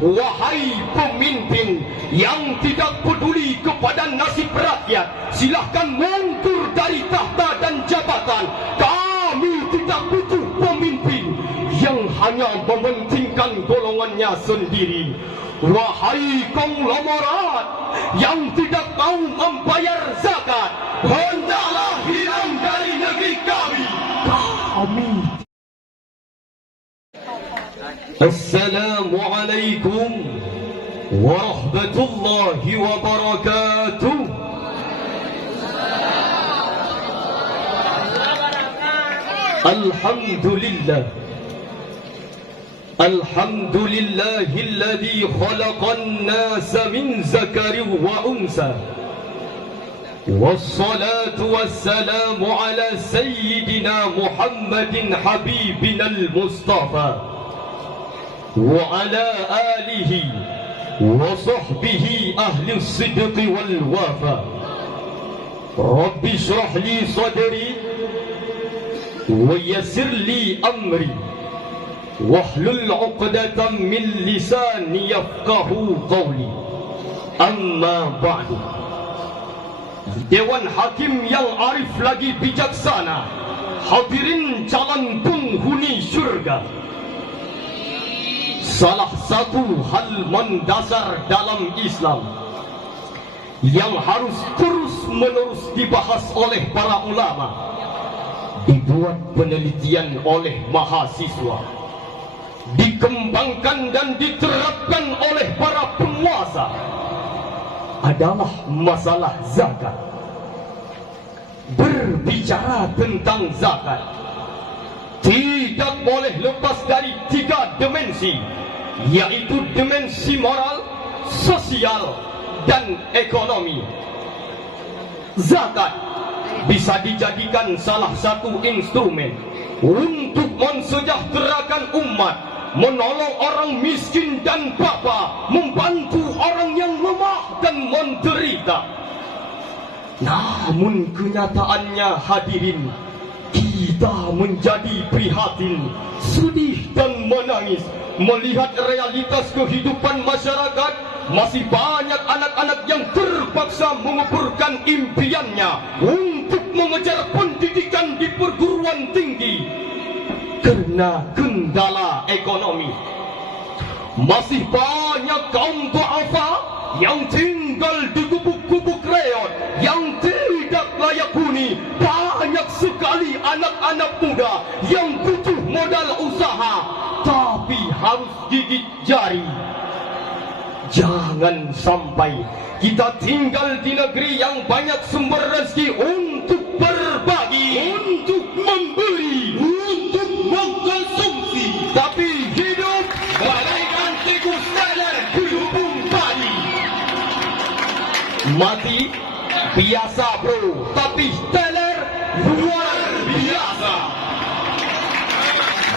Wahai pemimpin yang tidak peduli kepada nasib rakyat, silahkan mundur dari tahta dan jabatan. Kami tidak butuh pemimpin yang hanya mementingkan golongannya sendiri. Wahai konglomerat yang tidak mau membayar zakat, hendaklah hilang dari negeri kami. Assalamualaikum warahmatullahi wabarakatuh. Alhamdulillah. Alhamdulillahilladzi khalaqan nasa min zakarin wa unsa. Wassalatu wassalamu ala sayyidina Muhammadin habibinal Mustafa wa ala alihi wa sahbihi ahli sidqi wal wafa. Rabbi shrah li sadri wa yassir li amri wahlul 'uqdatam min lisani yafqahu qawli. Amma ba'du. Dewan Hakim yang arif lagi bijaksana, hadirin calon penghuni syurga, salah satu hal mendasar dalam Islam yang harus terus-menerus dibahas oleh para ulama, dibuat penelitian oleh mahasiswa, dikembangkan dan diterapkan oleh para penguasa, adalah masalah zakat. Berbicara tentang zakat, tidak boleh lepas dari 3 dimensi, yaitu dimensi moral, sosial, dan ekonomi. Zakat bisa dijadikan salah satu instrumen untuk mensejahterakan umat, menolong orang miskin dan bapa, membantu orang yang lemah dan menderita. Namun kenyataannya, hadirin, kita menjadi prihatin, sedih dan menangis melihat realitas kehidupan masyarakat. Masih banyak anak-anak yang terpaksa menguburkan impiannya untuk mengejar pendidikan di perguruan tinggi karena kendala ekonomi. Masih banyak kaum du'afa yang tinggal di gubuk-gubuk reot yang tidak layak huni. Banyak sekali anak-anak muda yang butuh modal usaha tapi harus gigit jari. Jangan sampai kita tinggal di negeri yang banyak sumber rezeki untuk berbagi, untuk memberi, untuk mengkonsumsi, tapi hidup bagaikan tikus teler di lubung padi. Mati biasa bro, tapi teler luar biasa.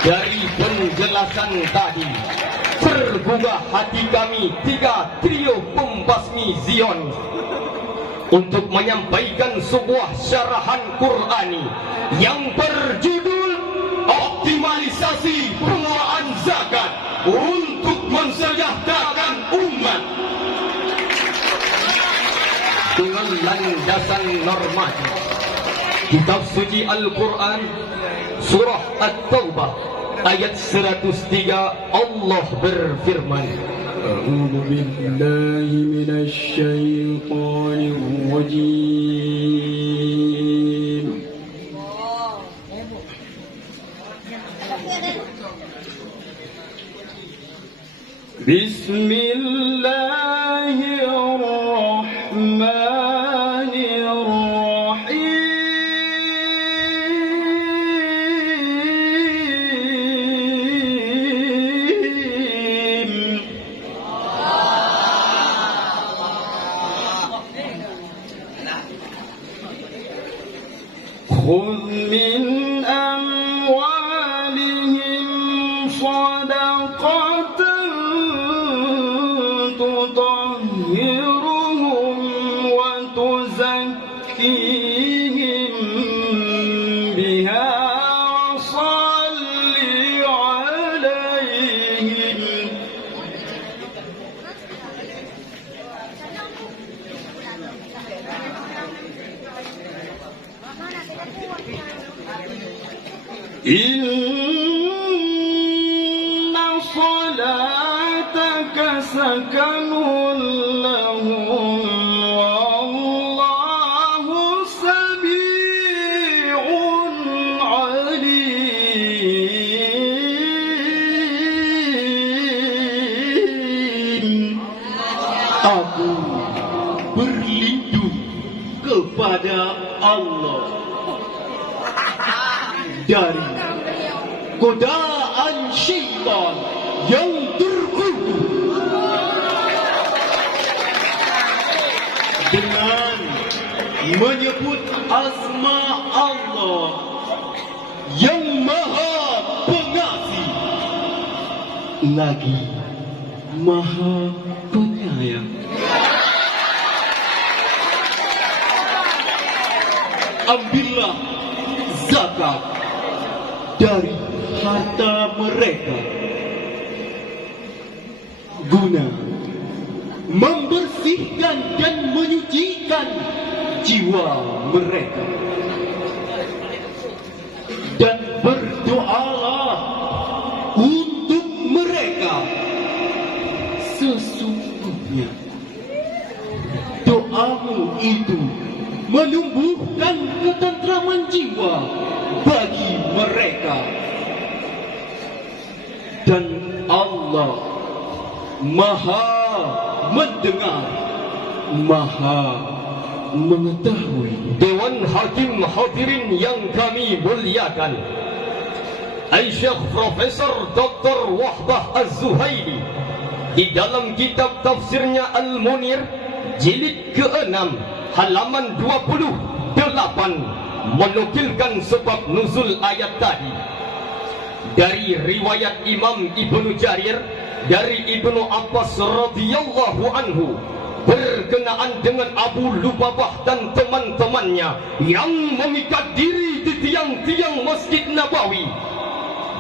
Dari penjelasan tadi, tergugah hati kami 3 trio pembasmi Zionis untuk menyampaikan sebuah syarahan Qur'ani yang berjudul Optimalisasi Pengelolaan Zakat untuk Mensejahterakan Umat. Dengan landasan normatif kitab suci Al-Quran, surah At-Taubah ayat 103, Allah berfirman, A'udzu billahi minasy syaithanir rajim. Bismillahirrahmanirrahim. خذ من أموالهم صدقة تطهرهم وتزكيهم بها وصل عليهم Inna salataka sakanun lahum wallahu sami'un alim. Aku berlindung kepada Allah dari godaan syaitan yang terkutuk. Dengan menyebut asma Allah yang Maha Pengasih lagi Maha Penyayang. Ambillah zakat dari harta mereka guna membersihkan dan menyucikan jiwa mereka, dan berdoalah untuk mereka. Sesungguhnya doamu itu menumbuhkan ketentraman jiwa bagi mereka, dan Allah Maha mendengar, Maha mengetahui. Dewan Hakim hadirin yang kami muliakan, Syekh Profesor Dr. Wahbah Az-Zuhaili di dalam kitab tafsirnya Al-Munir jilid ke-6 halaman 28 menukilkan sebab nuzul ayat tadi dari riwayat Imam Ibnu Jarir dari Ibnu Abbas radhiyallahu anhu berkenaan dengan Abu Lubabah dan teman-temannya yang mengikat diri di tiang-tiang Masjid Nabawi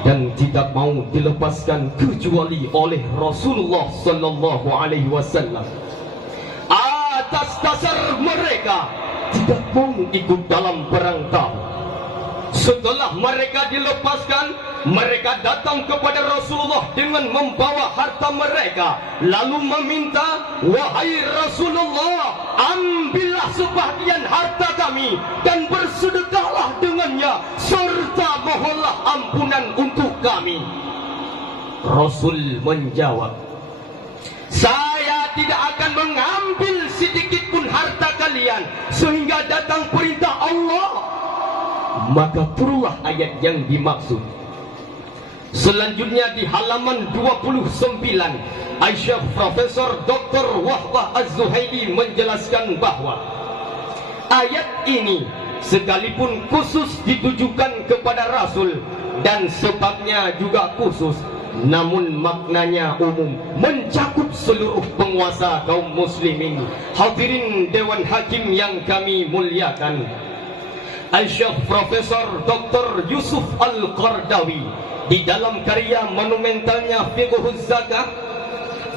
dan tidak mau dilepaskan kecuali oleh Rasulullah sallallahu alaihi wasallam. Atas dasar mereka tidak mau ikut dalam perang Tabuk. Setelah mereka dilepaskan, mereka datang kepada Rasulullah dengan membawa harta mereka, lalu meminta, "Wahai Rasulullah, ambillah sebahagian harta kami dan bersedekahlah dengannya, serta mohonlah ampunan untuk kami." Rasul menjawab, "Saya tidak akan mengambil sedikit pun harta kalian sehingga datang perintah Allah." Maka turunlah ayat yang dimaksud. Selanjutnya di halaman 29, Syekh Profesor Dr. Wahbah Az-Zuhaili menjelaskan bahwa ayat ini sekalipun khusus ditujukan kepada Rasul dan sebabnya juga khusus, namun maknanya umum, mencakup seluruh penguasa kaum muslimin. Hadirin Dewan Hakim yang kami muliakan, Syekh Profesor Dr. Yusuf Al-Qardawi di dalam karya monumentalnya Fiqhuz Zakat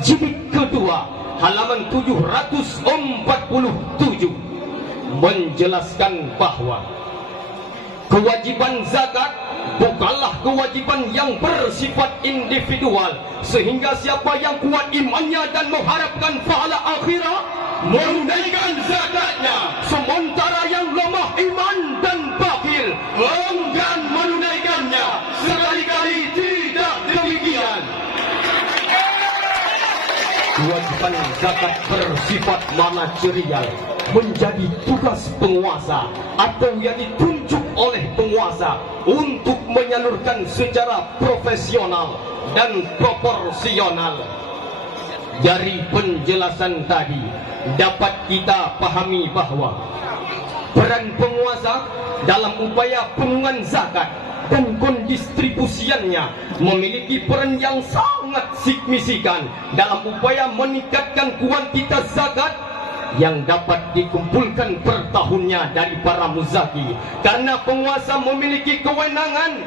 jilid kedua halaman 747 menjelaskan bahwa kewajiban zakat bukanlah kewajiban yang bersifat individual, sehingga siapa yang kuat imannya dan mengharapkan pahala akhirat menunaikan zakatnya, sementara yang lemah iman dan bakhil enggan menunaikannya. Sekali-kali tidak demikian. Kewajiban zakat bersifat manajerial, menjadi tugas penguasa atau yang ditunjuk oleh penguasa untuk menyalurkan secara profesional dan proporsional. Dari penjelasan tadi dapat kita pahami bahwa peran penguasa dalam upaya penungan zakat dan kondistribusiannya memiliki peran yang sangat signifikan dalam upaya meningkatkan kuantitas zakat yang dapat dikumpulkan per tahunnya dari para muzaki. Karena penguasa memiliki kewenangan,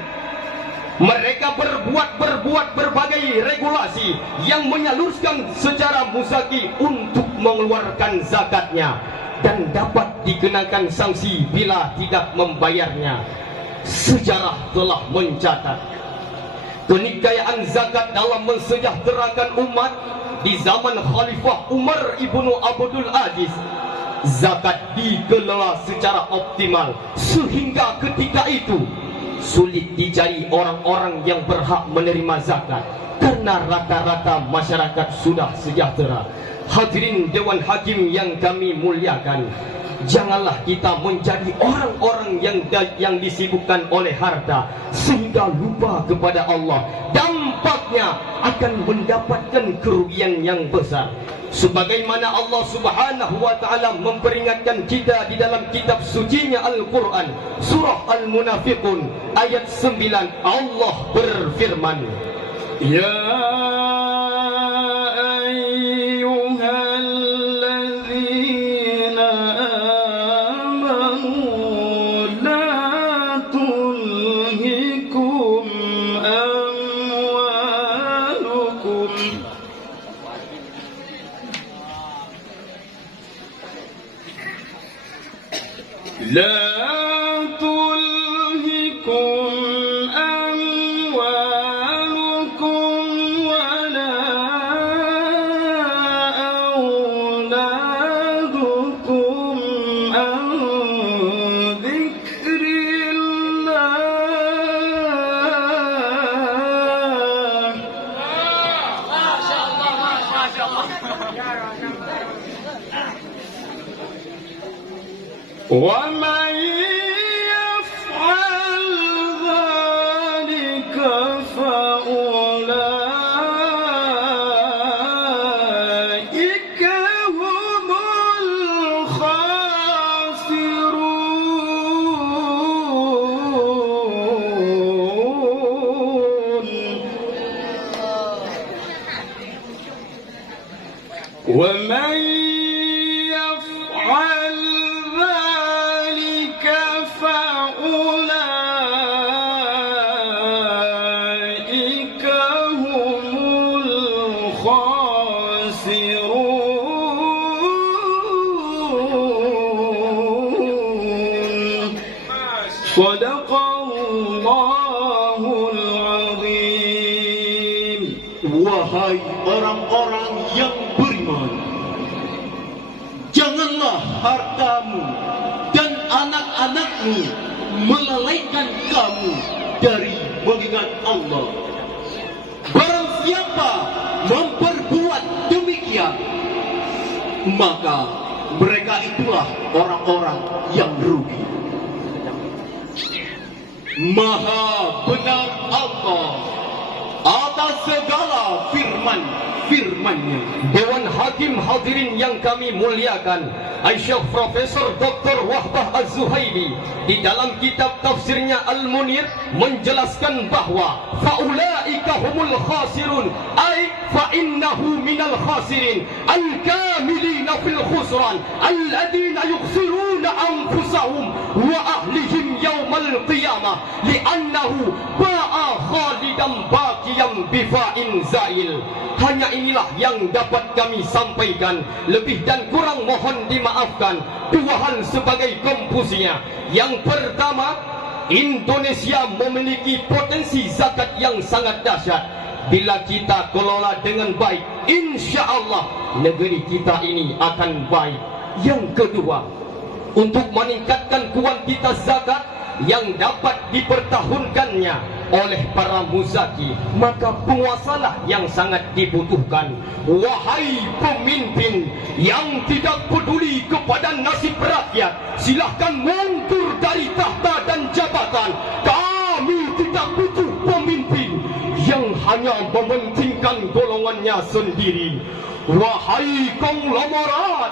mereka berbuat berbagai regulasi yang menyalurkan secara muzaki untuk mengeluarkan zakatnya dan dapat dikenakan sanksi bila tidak membayarnya. sejarah telah mencatat kenikayaan zakat dalam mensejahterakan umat di zaman Khalifah Umar ibnu Abdul Aziz. Zakat dikelola secara optimal sehingga ketika itu sulit dicari orang-orang yang berhak menerima zakat karena rata-rata masyarakat sudah sejahtera. Hadirin Dewan Hakim yang kami muliakan, janganlah kita menjadi orang-orang yang disibukkan oleh harta sehingga lupa kepada Allah. Dampaknya akan mendapatkan kerugian yang besar. Sebagaimana Allah Subhanahu wa taala memperingatkan kita di dalam kitab sucinya Al-Qur'an, surah Al-Munafiqun ayat 9, Allah berfirman, Ya ayyuhalladzina amanu la tulhikum amwalukum ولا أولادكم عن ذكر الله ومن يفعل ذلك فأولئك هم الخاسرون ومن يفعل ذلك فأولئك هم الخاسرون صدق الله العظيم. Wahai orang-orang yang beriman, janganlah hartamu dan anak-anakmu melalaikan kamu dari mengingat Allah. Barang siapa memperbuat demikian, maka mereka itulah orang-orang yang rugi. Maha benar Allah atas segala firman-Nya. Dewan Hakim hadirin yang kami muliakan, Syekh Profesor Dr. Wahbah Az-Zuhaili di dalam kitab tafsirnya Al-Munir menjelaskan bahawa faulaika humul khasirun ay fa innahu minal khasirin al-kamilina fil khusran alladhina yukhsiruna anfusahum wa ahlihim yawmal qiyamah li'annahu ba'a khalidan baqiyan bifa'in zail. Hanya inilah yang dapat kami sampaikan. Lebih dan kurang mohon dimaafkan. Dua hal sebagai konklusinya. Yang pertama, Indonesia memiliki potensi zakat yang sangat dahsyat. Bila kita kelola dengan baik, insya Allah negeri kita ini akan baik. Yang kedua, untuk meningkatkan kuantitas zakat yang dapat dipertahunkannya oleh para muzaki, maka penguasalah yang sangat dibutuhkan. Wahai pemimpin yang tidak peduli kepada nasib rakyat, silahkan mundur dari tahta dan jabatan. Kami tidak butuh pemimpin yang hanya mementingkan golongannya sendiri. Wahai konglomerat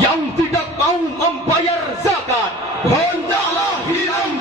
yang tidak mau membayar zakat, hendaklah hilang